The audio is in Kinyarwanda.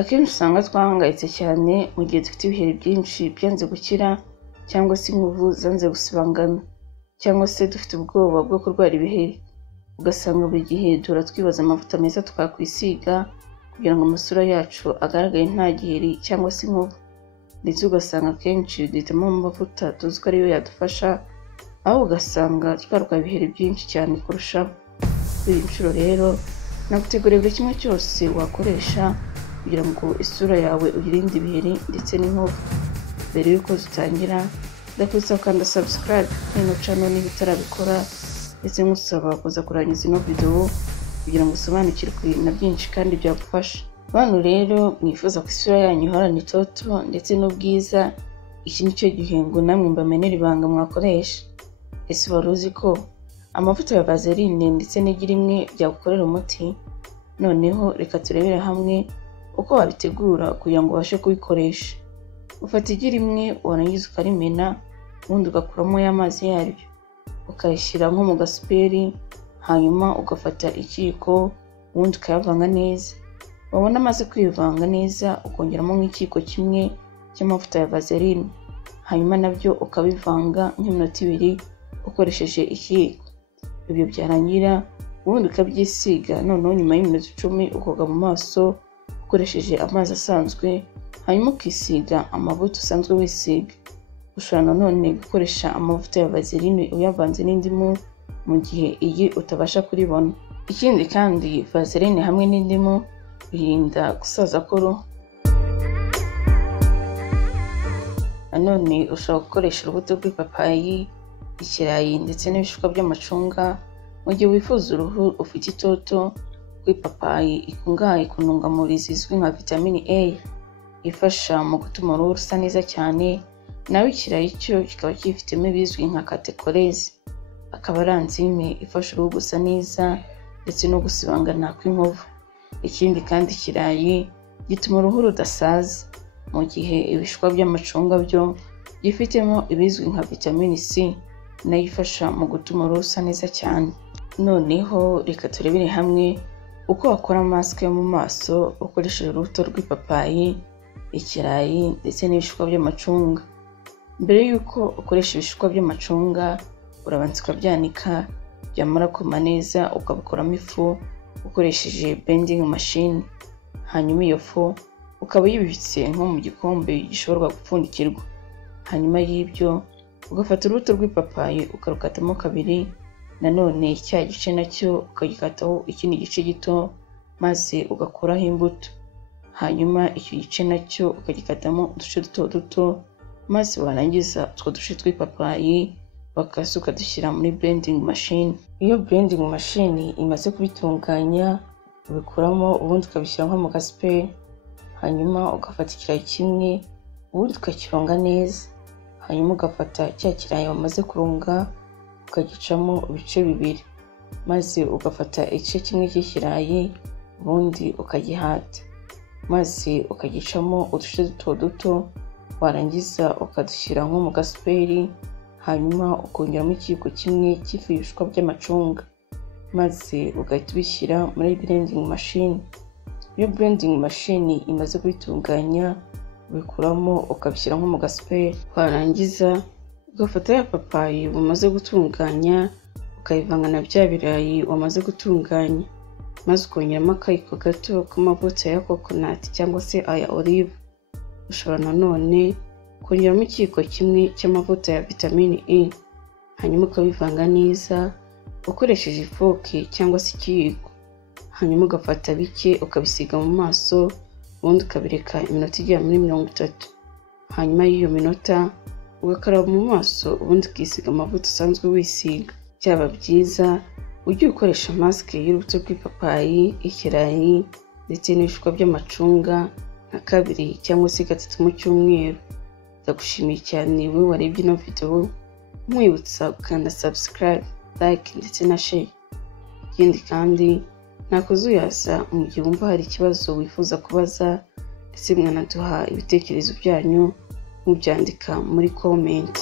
Akenshi usanga twahangayitse cyane mu gihe dufite ibiheri byinshi byanze gukira cyangwa se inkovu zanze gusibangana cyangwa se dufite ubwoba bwo kurwara ibiheri. Ugasanga buri gihe duhora twibaza amavuta meza twakwisiga kugira ngo amasura yacu agaragare nta giheri cyangwa se inkovu, ndetse ugasanga akenshi duhitamo amavuta tuzi ko ariyo yadufasha, aho ugasanga twarwaye ibiheri byinshi cyane kurushaho. Kuri iyi nshuro rero naguteguriye buri kimwe cyose wakoresha kugira ngo isura yawe uyirinde ibiheri ndetse n'inkovu. Mbere y'uko dutangira ndakwibutsa gukanda subscribe hino channel niba utarabikora, ndetse nkusaba kuza kurangiza ino video kugira ngo usobanukirwe na byinshi kandi byagufasha. Bantu rero mwifuza ko isura yanyu ihorana itoto ndetse n'ubwiza, iki nicyo gihe ngo namwe mbamenera ibanga mwakoresha. Ese wari uzi ko amavuta ya Vaseline ndetse n'igi rimwe byagukorera umuti? Noneho reka turebere hamwe uko wabitegura kugira ngo ubashe kubikoresha. Ufata igi rimwe warangiza ukarimena, ubundi ugakuramo y'amazi yaryo ukayishyira nko mu gasuperi, hanyuma ugafata ikiyiko ubundi ukayavanga neza. Wabona amaze kwivanga neza ukongeramo nk'ikiyiko kimwe cy'amavuta ya Vaseline, hanyuma nabyo ukabivanga nk'iminota 2 ukoresheje ikiyiko. Ibyo byarangira ubundi ukabyisiga, noneho nyuma y'iminota 10 ukoga mu maso ukoresheje amazi asanzwe, hanyuma ukisiga amavuta usanzwe wisiga. Ushobora nanone gukoresha amavuta ya Vaseline uyavanze n'indimu mu gihe iyi utabasha kuribona. Ikindi kandi Vaseline hamwe n'indimu birinda gusaza k'uruhu. Nanone ushobora gukoresha urubuto rw'ipapayi, ikirayi ndetse n'ibishishwa by'amacunga mu gihe wifuza uruhu ufite itoto. Ipapayi ikungahaye ku ntungamubiri zizwi nka vitamine A ifasha mu gutuma uruhu rusa neza cyane, naho ikirayi cyo kikaba cyifitemo ibizwi nka catechols, akaba ari enzyme ifasha uruhu gusa neza ndetse no gusibangana kw'inkovu. Ikindi kandi ikirayi gituma uruhu rudasaza, mu gihe ibishishwa by'amacunga byo byifitemo ibizwi nka vitamine C nayo ifasha mu gutuma uruhu rusa neza cyane. Noneho reka turebere hamwe uko wakora mask yo mu maso ukoresheje urubuto rw'ipapayi, ikirayi ndetse n'ibishishwa by'amacunga. Mbere y'uko ukoresha ibishishwa by'amacunga urabanza ukabyanika, byamara kuma neza ukabikoramo ifu ukoresheje blending machine. Hanyuma iyo fu ukaba uyibitse nko mu gikombe gishobora gupfundikirwa. Hanyuma y'ibyo ugafata urubuto rw'ipapayi ukarukatamo 2, nanone cya gice nacyo ukagikataho ikindi gice gito maze ugakuraho imbuto. Hanyuma icyo gice nacyo ukagikatamo uduce duto duto, maze warangiza utwo duce tw'ipapayi bakasuka dushyira muri blending machine. Iyo blending machine imaze kubitunganya ubikuramo, ubundi ukabishyira nko mu gasuperi, hanyuma ugafata ikirayi kimwe ubundi ukakironga neza, hanyuma ugafata cya kirayi wamaze kurunga ukagicamo ibice 2, maze ugafata igice kimwe cy'ikirayi ubundi ukagihata, maze ukagicamo uduce duto duto, warangiza ukadushyira nko mu gasuperi, hanyuma ukongeramo ikiyiko kimwe cy'ibishishwa by'amacunga, maze ugahita ubishyira muri blending machine. Iyo blending machine imaze kubitunganya ubikuramo ukabishyira nko mu gasuperi, warangiza ugafata ya papayi wamaze gutunganya ukayivanga na bya birayi wamaze gutunganya, maze ukongeramo akayiko gato k'amavuta ya coconut cyangwa se aya olive. Ushobora nanone kongeramo ikiyiko kimwe cy'amavuta ya vitamine E, hanyuma ukabivanga neza ukoresheje ifoke cyangwa se ikiyiko. Hanyuma ugafata bike ukabisiga mu maso, ubundi ukabireka iminota igera muri 30. Hanyuma y'iyo minota ugakaraba mu maso, ubundi ukisiga amavuta usanzwe wisiga. Byaba byiza ujye ukoresha mask y'urubuto rw'ipapayi, ikirayi ndetse n'ibishishwa by'amacunga nka 2 cyangwa se 3 mu cyumweru. Ndagushimiye cyane wowe warebye ino video, nkwibutsa gukanda subscribe, like ndetse na share. Ikindi kandi nakuzuyaza mu gihe wumva hari ikibazo wifuza kubaza, ndetse mwanaduha ibitekerezo byanyu mubyandika muri comment.